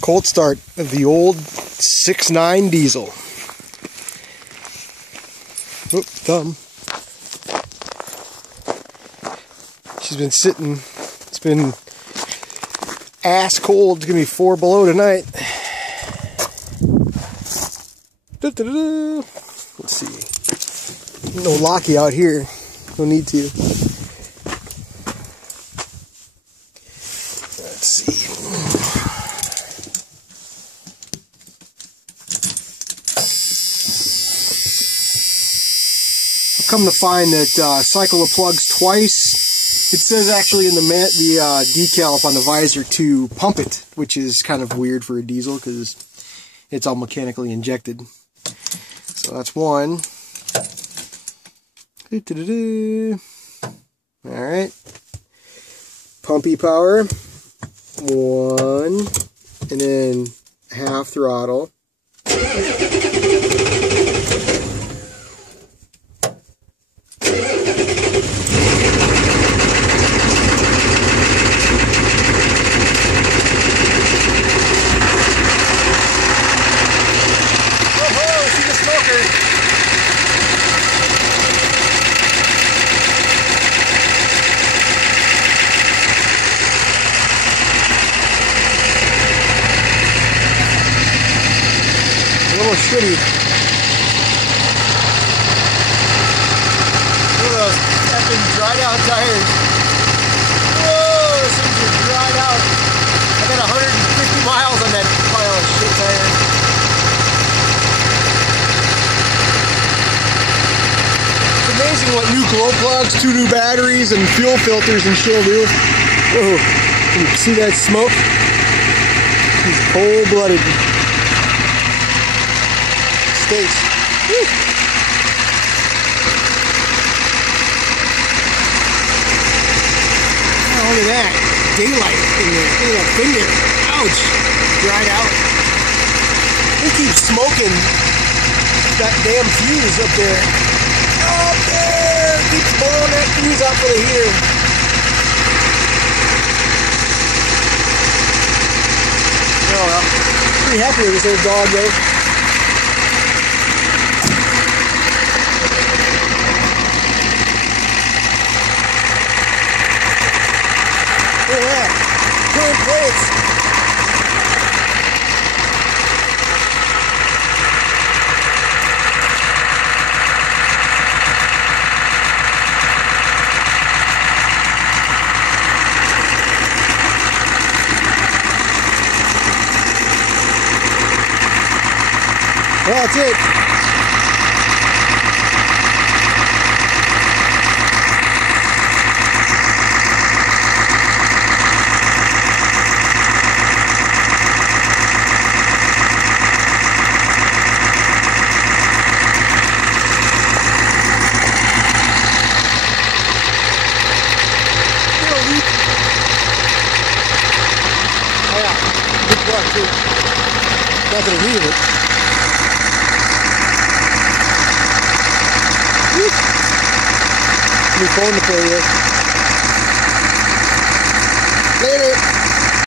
Cold start of the old 6.9 diesel. Oop, thumb. She's been sitting. It's been ass cold. It's gonna be 4 below tonight. Let's see. No locky out here. No need to. Let's see. I've come to find that cycle the plugs twice. It says actually in the decal up on the visor to pump it, which is kind of weird for a diesel because it's all mechanically injected. So that's one. Alright. Pumpy power. 1. And then half throttle. Shitty. Look at those effing dried out tires. Whoa, those things are dried out. I got 150 miles on that pile of shit tire. It's amazing what new glow plugs, 2 new batteries, and fuel filters and shit will do. Whoa, can you see that smoke? He's cold-blooded. Woo. Oh, look at that. Daylight in there. Look at that finger. Ouch. Dried out. They keep smoking that damn fuse up there. Up there. Keeps blowing that fuse out for the heater. Oh well. Pretty happy with this little dog though. Look at that. Current plates. Well, that's it. Not that I needed it. New phone to play with.